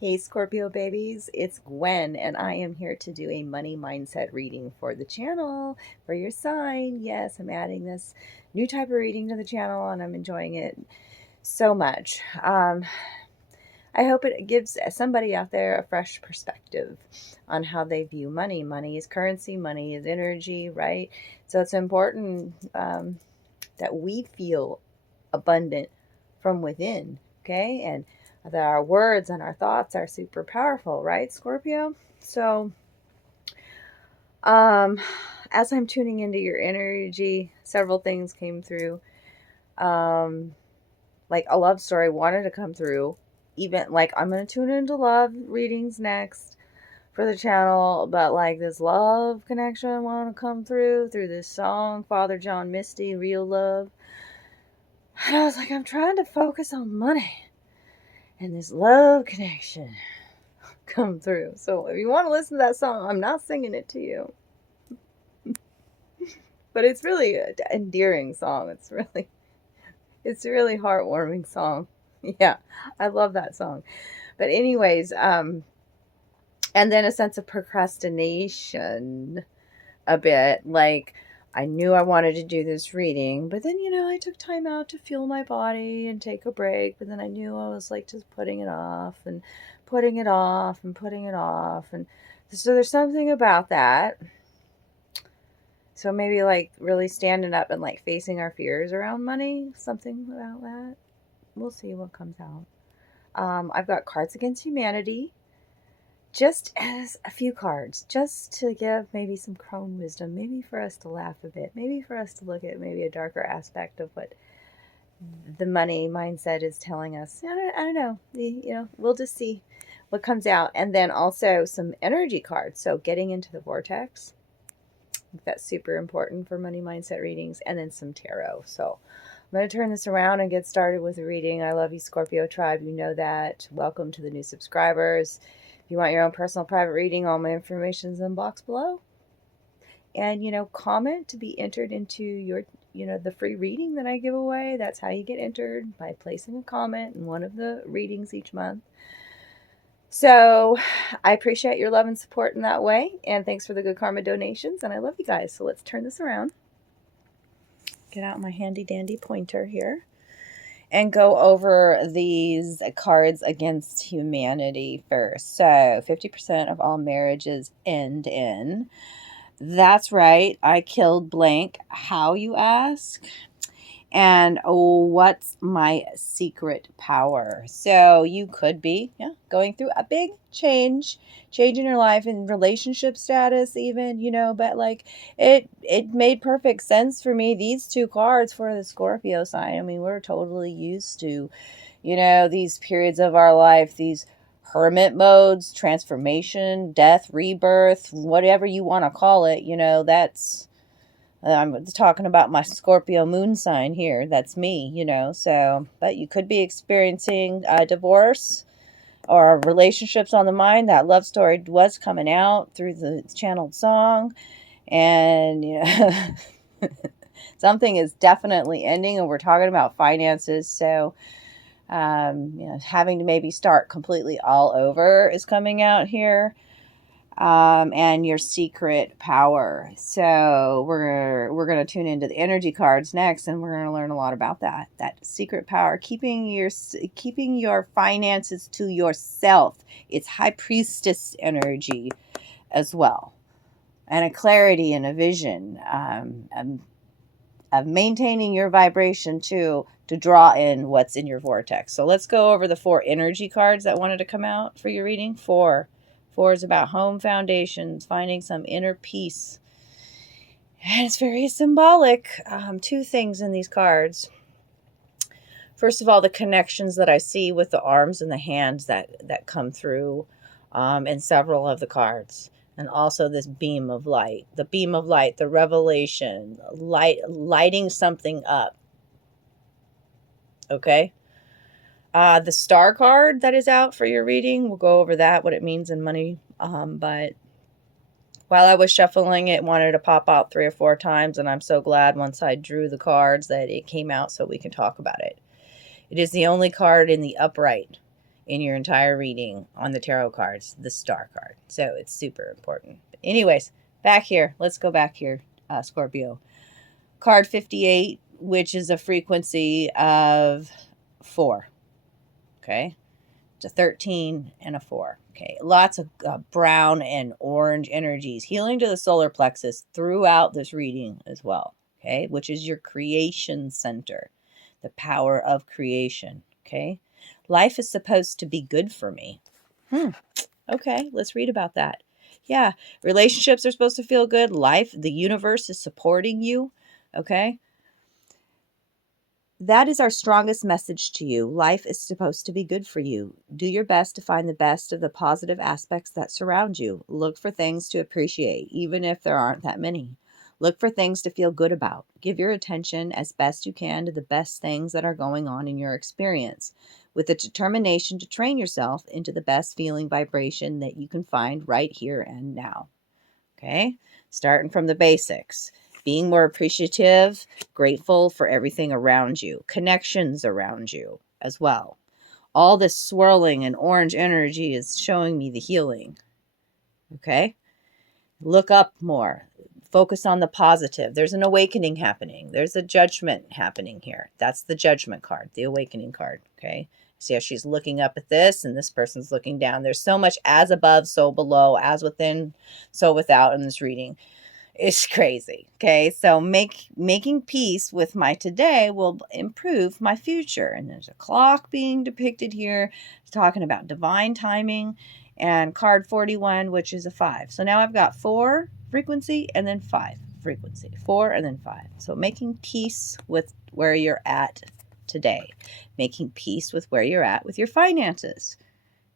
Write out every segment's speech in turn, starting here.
Hey Scorpio babies, it's Gwen, and I am here to do a money mindset reading for the channel, for your sign. Yes, I'm adding this new type of reading to the channel, and I'm enjoying it so much. I hope it gives somebody out there a fresh perspective on how they view money. Money is currency, money is energy, right? So it's important that we feel abundant from within, okay? And that our words and our thoughts are super powerful, right, Scorpio? So, um, as I'm tuning into your energy, several things came through. Um, like a love story wanted to come through. Even like I'm gonna tune into love readings next for the channel, but like this love connection want to come through this song, Father John Misty, Real Love. And I was like, I'm trying to focus on money and this love connection come through. So if you want to listen to that song, I'm not singing it to you, but it's really an endearing song. It's a really heartwarming song. Yeah, I love that song. But anyways, and then a sense of procrastination a bit. Like I knew I wanted to do this reading, but then, I took time out to fuel my body and take a break. But then I knew I was like just putting it off and putting it off and putting it off. And so there's something about that. So maybe like really standing up and like facing our fears around money, something about that. We'll see what comes out. I've got Cards Against Humanity, just as a few cards, just to give maybe some crone wisdom, maybe for us to laugh a bit, maybe for us to look at maybe a darker aspect of what the money mindset is telling us. I don't know. We'll just see what comes out. And then also some energy cards. So getting into the vortex. I think that's super important for money mindset readings. And then some tarot. So I'm going to turn this around and get started with the reading. I love you, Scorpio tribe. You know that. Welcome to the new subscribers. If you want your own personal private reading, all my information is in the box below. And, comment to be entered into your, the free reading that I give away. That's how you get entered, by placing a comment in one of the readings each month. So I appreciate your love and support in that way. And thanks for the good karma donations. And I love you guys. So let's turn this around. Get out my handy dandy pointer here and go over these cards against humanity first. So 50% of all marriages end in. That's right. I killed blank. How, you ask? And what's my secret power? So you could be going through a big change in your life, in relationship status even, but like it made perfect sense for me. These two cards for the Scorpio sign. I mean, we're totally used to, these periods of our life, these hermit modes, transformation, death, rebirth, whatever you want to call it, that's I'm talking about my Scorpio moon sign here. That's me, so, but you could be experiencing a divorce or relationships on the mind. That love story was coming out through the channeled song, and, something is definitely ending, and we're talking about finances. So, having to maybe start completely all over is coming out here. And your secret power. So we're going to tune into the energy cards next, and we're going to learn a lot about that secret power, keeping your finances to yourself. It's high priestess energy as well, and a clarity and a vision of maintaining your vibration too, to draw in what's in your vortex. So let's go over the 4 energy cards that wanted to come out for your reading. 4 is about home foundations, finding some inner peace. And it's very symbolic. 2 things in these cards. First of all, the connections that I see with the arms and the hands that come through in several of the cards. And also this beam of light. The beam of light, the revelation, lighting something up. Okay? The star card that is out for your reading, we'll go over that, what it means in money. But while I was shuffling, it wanted to pop out 3 or 4 times, and I'm so glad once I drew the cards that it came out so we can talk about it. It is the only card in the upright. in your entire reading on the tarot cards, the star card. So it's super important. But anyways, back here. Let's go back here, Scorpio. Card 58, which is a frequency of 4. Okay. It's a 13 and a 4. Okay. Lots of brown and orange energies. Healing to the solar plexus throughout this reading as well. Okay. Which is your creation center. The power of creation. Okay. Life is supposed to be good for me. Okay, let's read about that. Yeah, relationships are supposed to feel good. Life, the universe is supporting you. Okay. That is our strongest message to you. Life is supposed to be good for you. Do your best to find the best of the positive aspects that surround you. Look for things to appreciate, even if there aren't that many. Look for things to feel good about. Give your attention as best you can to the best things that are going on in your experience, with the determination to train yourself into the best feeling vibration that you can find right here and now. Okay, starting from the basics. Being more appreciative, grateful for everything around you, connections around you as well. All this swirling and orange energy is showing me the healing. Okay, look up more. Focus on the positive. There's an awakening happening. There's a judgment happening here. That's the judgment card, the awakening card. Okay. See how she's looking up at this and this person's looking down. There's so much as above, so below, as within, so without in this reading. It's crazy. Okay. So making peace with my today will improve my future. And there's a clock being depicted here, talking about divine timing, and card 41, which is a 5. So now I've got 4 frequency and then 5 frequency, 4 and then 5. So making peace with where you're at today, making peace with where you're at with your finances,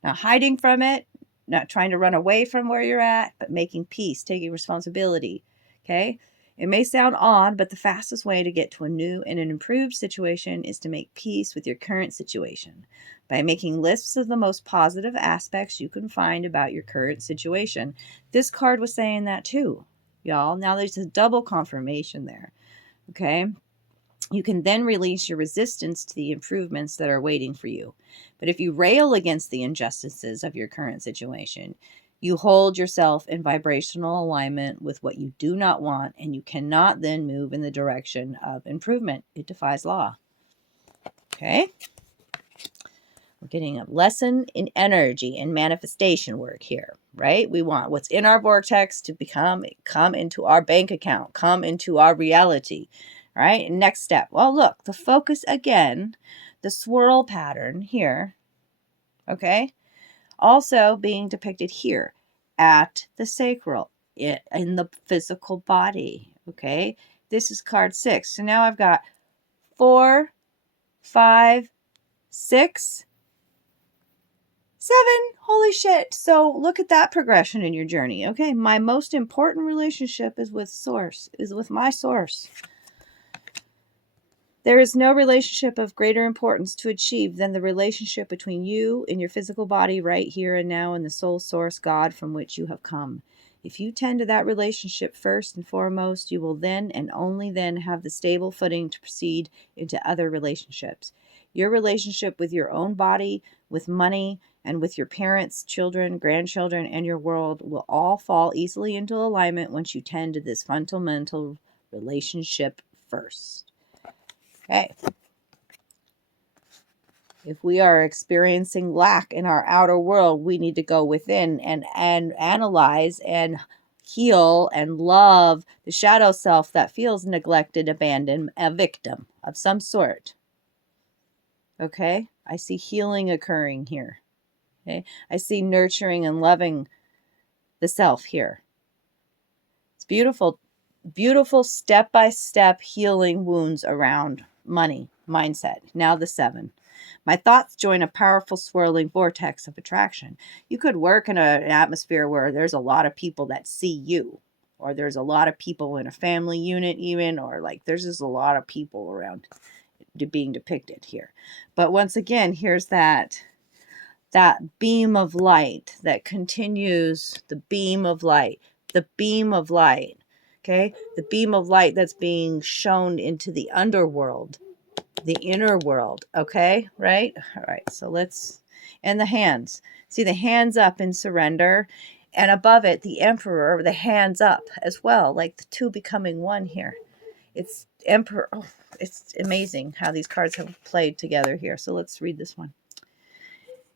not hiding from it, not trying to run away from where you're at, but making peace, taking responsibility. Okay. It may sound odd, but the fastest way to get to a new and an improved situation is to make peace with your current situation by making lists of the most positive aspects you can find about your current situation. This card was saying that too, y'all. Now there's a double confirmation there. Okay. You can then release your resistance to the improvements that are waiting for you. But if you rail against the injustices of your current situation, you hold yourself in vibrational alignment with what you do not want, and you cannot then move in the direction of improvement. It defies law. Okay? We're getting a lesson in energy and manifestation work here, right? We want what's in our vortex to come into our bank account, come into our reality, right? And next step. Well, look, the focus again, the swirl pattern here, okay? Also being depicted here at the sacral, in the physical body, okay? This is card 6. So now I've got 4, 5, 6, 7. Holy shit. So look at that progression in your journey. Okay. My most important relationship is with source, is with my source. There is no relationship of greater importance to achieve than the relationship between you and your physical body right here and now and the soul source God from which you have come. If you tend to that relationship first and foremost, you will then and only then have the stable footing to proceed into other relationships. Your relationship with your own body, with money, and with your parents, children, grandchildren, and your world will all fall easily into alignment once you tend to this fundamental relationship first. Okay. If we are experiencing lack in our outer world, we need to go within and analyze and heal and love the shadow self that feels neglected, abandoned, a victim of some sort. Okay? I see healing occurring here. Okay? I see nurturing and loving the self here. It's beautiful, beautiful step-by-step healing wounds around money, mindset. Now the 7. My thoughts join a powerful swirling vortex of attraction. You could work in an atmosphere where there's a lot of people that see you, or there's a lot of people in a family unit even, or like there's just a lot of people around being depicted here. But once again, here's that beam of light that continues, the beam of light, okay? The beam of light that's being shown into the underworld, the inner world, okay? Right? All right, so let's And the hands. See the hands up in surrender. And above it, the Emperor, the hands up as well, like the two becoming one here. It's Emperor. Oh, it's amazing how these cards have played together here. So let's read this one.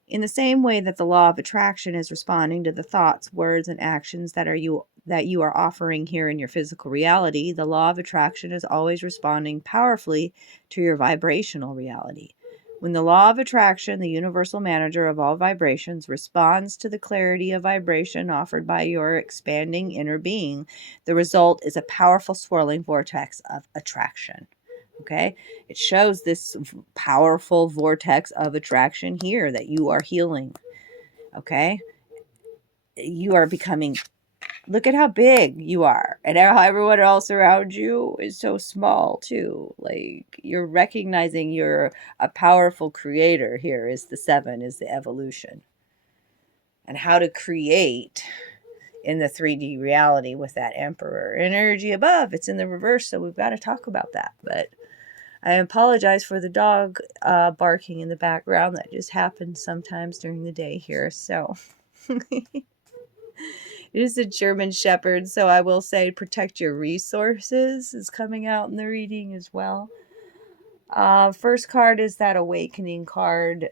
In the same way that the law of attraction is responding to the thoughts, words, and actions that you are offering here in your physical reality, the law of attraction is always responding powerfully to your vibrational reality. When the law of attraction, the universal manager of all vibrations, responds to the clarity of vibration offered by your expanding inner being, the result is a powerful swirling vortex of attraction. Okay, it shows this powerful vortex of attraction here that you are healing. Okay, you are becoming, look at how big you are, and how everyone else around you is so small too. Like, you're recognizing you're a powerful creator. Here is the 7, is the evolution, and how to create in the 3D reality with that Emperor energy above. It's in the reverse, so we've got to talk about that. But I apologize for the dog barking in the background. That just happens sometimes during the day here. So it is a German Shepherd. So I will say protect your resources is coming out in the reading as well. First card is that Awakening card,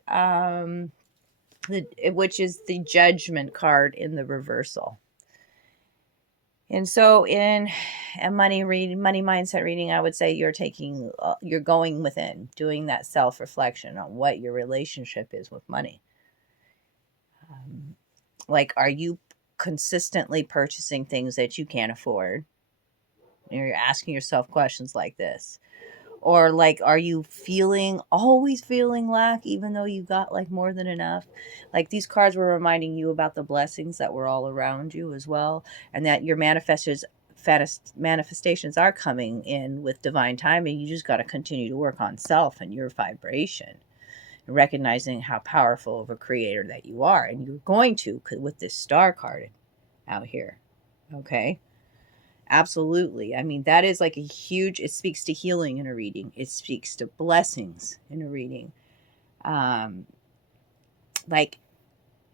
which is the Judgment card in the reversal. And so in a money mindset reading, I would say you're going within, doing that self-reflection on what your relationship is with money. Like, are you consistently purchasing things that you can't afford? You're asking yourself questions like this. Or like, are you always feeling lack, even though you got like more than enough? Like, these cards were reminding you about the blessings that were all around you as well, and that your manifestations are coming in with divine timing. You just got to continue to work on self and your vibration, and recognizing how powerful of a creator that you are. And you're going to, with this Star card out here. Okay. Absolutely. I mean, that is like it speaks to healing in a reading. It speaks to blessings in a reading. Like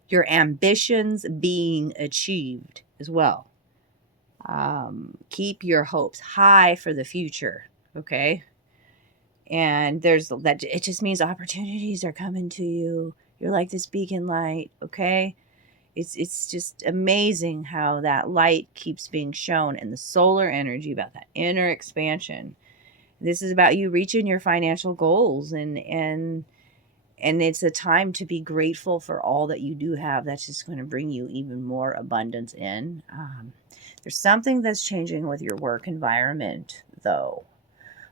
your ambitions being achieved as well. Keep your hopes high for the future. Okay. And it just means opportunities are coming to you. You're like this beacon light. Okay. It's just amazing how that light keeps being shown, and the solar energy about that inner expansion. This is about you reaching your financial goals, and it's a time to be grateful for all that you do have. That's just going to bring you even more abundance in. There's something that's changing with your work environment, though,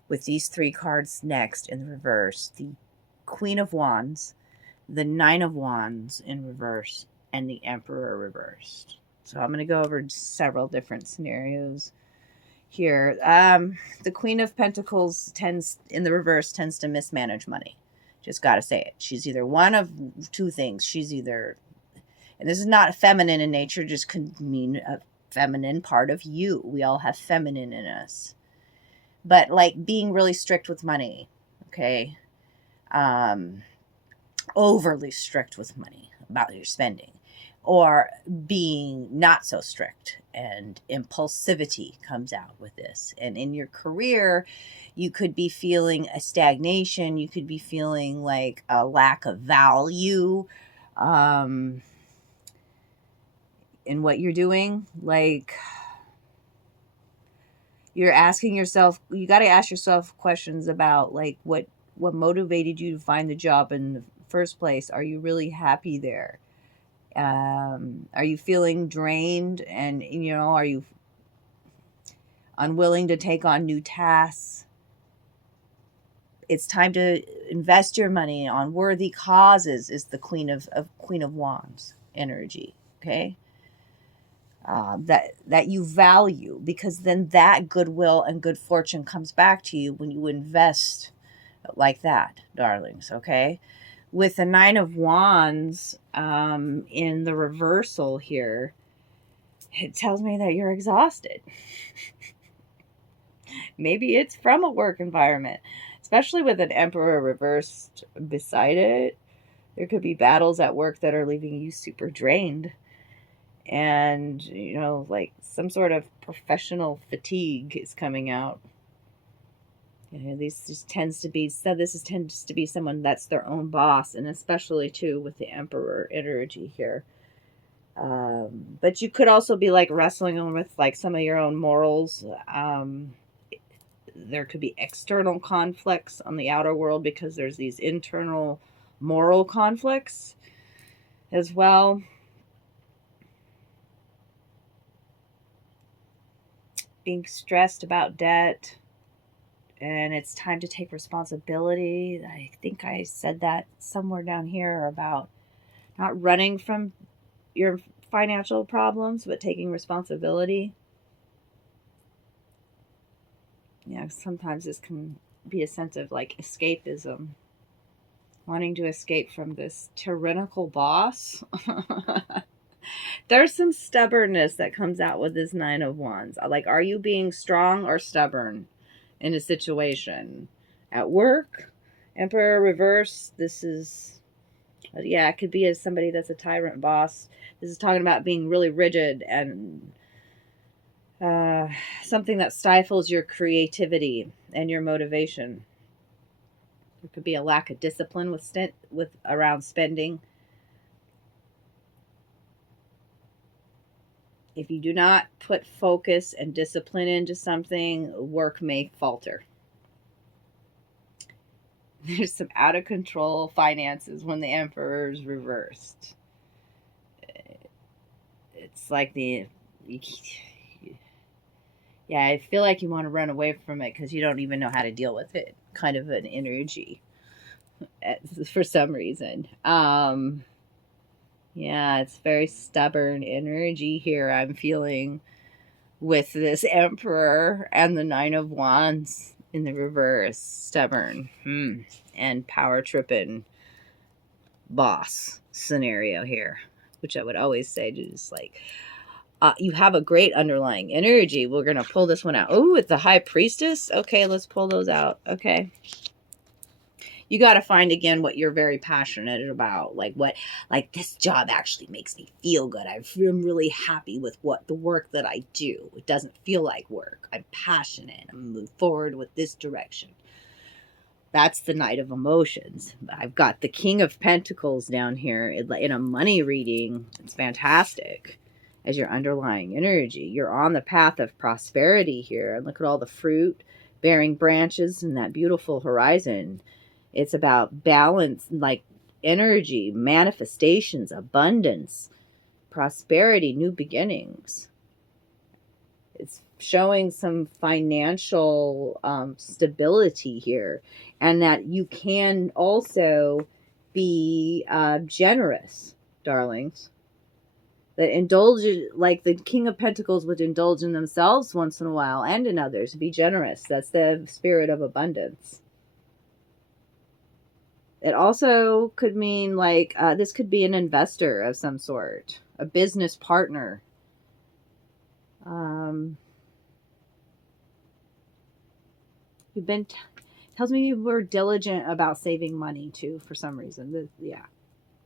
with these 3 cards next in the reverse. The Queen of Wands, the 9 of Wands in reverse, and the Emperor reversed. So I'm going to go over several different scenarios here. The Queen of Pentacles in the reverse tends to mismanage money. Just got to say it. She's either one of 2 things. She's either, and this is not feminine in nature, just could mean a feminine part of you. We all have feminine in us. But like being really strict with money. Okay. Overly strict with money about your spending, or being not so strict, and impulsivity comes out with this. And in your career, you could be feeling a stagnation. You could be feeling like a lack of value in what you're doing. Like, you're asking yourself, you got to ask yourself questions about like what motivated you to find the job in the first place. Are you really happy there? Are you feeling drained, and are you unwilling to take on new tasks? It's time to invest your money on worthy causes, is the Queen of Wands energy. Okay. That you value, because then that goodwill and good fortune comes back to you when you invest like that, darlings. Okay. With the 9 of Wands in the reversal here, it tells me that you're exhausted. Maybe it's from a work environment, especially with an Emperor reversed beside it. There could be battles at work that are leaving you super drained. And, like some sort of professional fatigue is coming out. This tends to be someone that's their own boss, and especially too with the Emperor energy here. But you could also be like wrestling with like some of your own morals. There could be external conflicts on the outer world because there's these internal moral conflicts as well. Being stressed about debt, and it's time to take responsibility. I think I said that somewhere down here about not running from your financial problems, but taking responsibility. Yeah, sometimes this can be a sense of like escapism, wanting to escape from this tyrannical boss. There's some stubbornness that comes out with this Nine of Wands. Like, are you being strong or stubborn in a situation? At work, Emperor reverse, this is, it could be as somebody that's a tyrant boss. This is talking about being really rigid and something that stifles your creativity and your motivation. There could be a lack of discipline with around spending. If you do not put focus and discipline into something, work may falter. There's some out of control finances when the Emperor is reversed. It's like I feel like you want to run away from it because you don't even know how to deal with it. Kind of an energy for some reason. It's very stubborn energy here I'm feeling with this Emperor and the Nine of Wands in the reverse. Stubborn and power tripping boss scenario here, which I would always say to just like, you have a great underlying energy. We're going to pull this one out. Oh, it's the High Priestess. Okay, let's pull those out. Okay. You got to find again what you're very passionate about. Like this job actually makes me feel good. I'm really happy with the work that I do. It doesn't feel like work. I'm passionate. I'm moving forward with this direction. That's the Knight of Emotions. I've got the King of Pentacles down here in a money reading. It's fantastic as your underlying energy. You're on the path of prosperity here. And look at all the fruit bearing branches and that beautiful horizon. It's about balance, like energy, manifestations, abundance, prosperity, new beginnings. It's showing some financial stability here, and that you can also be generous, darlings. That indulge, like the King of Pentacles would indulge in themselves once in a while and in others. Be generous. That's the spirit of abundance. It also could mean like this could be an investor of some sort, a business partner. Tells me you were diligent about saving money too for some reason.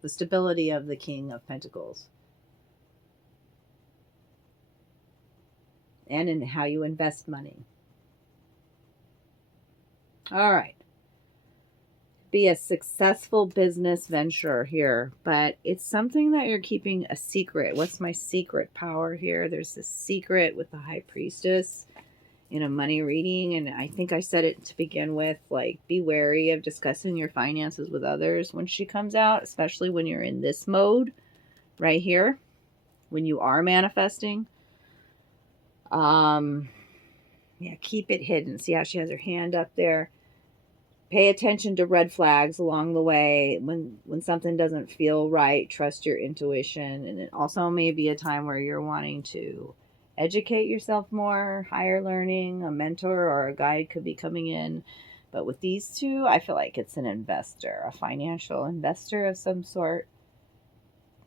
The stability of the King of Pentacles. And in how you invest money. All right. Be a successful business venture here, but it's something that you're keeping a secret. What's my secret power here? There's this secret with the High Priestess in a money reading, and I think I said it to begin with, like, be wary of discussing your finances with others when she comes out, especially when you're in this mode right here, when you are manifesting. Keep it hidden. See how she has her hand up there? Pay attention to red flags along the way. When something doesn't feel right, trust your intuition. And it also may be a time where you're wanting to educate yourself more, higher learning, a mentor or a guide could be coming in. But with these two, I feel like it's an investor, a financial investor of some sort,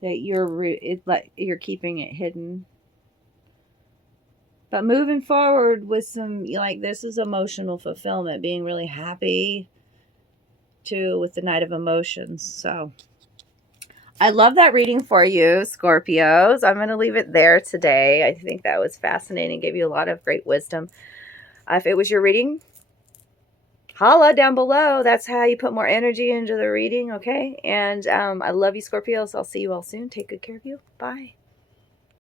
that you're keeping it hidden. But moving forward with some, like, this is emotional fulfillment, being really happy too with the Knight of Emotions. So I love that reading for you, Scorpios. I'm going to leave it there today. I think that was fascinating. Gave you a lot of great wisdom. If it was your reading, holla down below. That's how you put more energy into the reading, okay? And I love you, Scorpios. I'll see you all soon. Take good care of you. Bye.